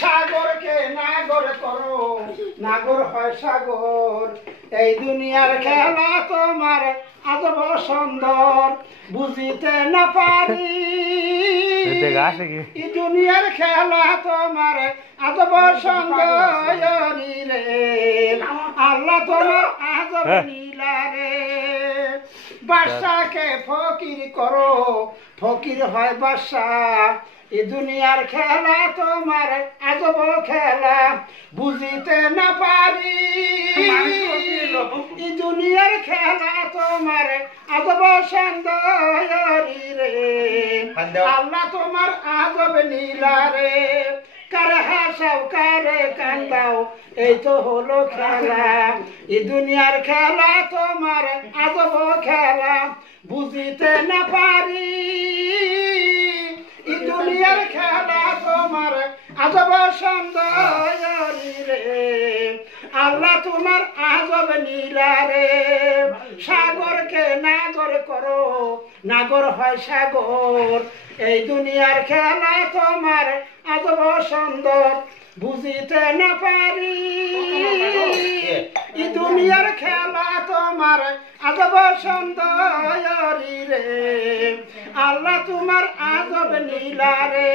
সাগরকে নাগর করো, নাগর হয় সাগর। এই দুনিয়ার খেলা তোমার আজব সুন্দর, বুঝিতে না পারি। এই দুনিয়ার খেলা তোমার আজব সুন্দর রে, আল্লাহ তোমার আজব লীলা রে। বাদশাকে ফকির করো, ফকির হয় বাদশাহ। এই দুনিয়ার খেলা তোমার আজব খেলা, বুঝিতে না পারি। এই দুনিয়ার খেলা তোমার আজব সুন্দর রে, আল্লাহ তোমার আজব লীলা রে। কারে হাসাও কারে কান্দাও, এই তো হলো খেলা। এই দুনিয়ার খেলা তোমার আজব খেলা, বুঝিতে না পারি। এই দুনিয়ার খেলা তোমার আজব সুন্দর রে, আল্লাহ তোমার আজব লীলা রে। সাগরকে নাগর করো, নাগর হয় সাগর। এই দুনিয়ার খেলা তোমার আজব সুন্দর, বুঝিতে না পারি। এই দুনিয়ার খেলা তোমার আজব সুন্দর রে, আল্লাহ তোমার আজব লীলা রে।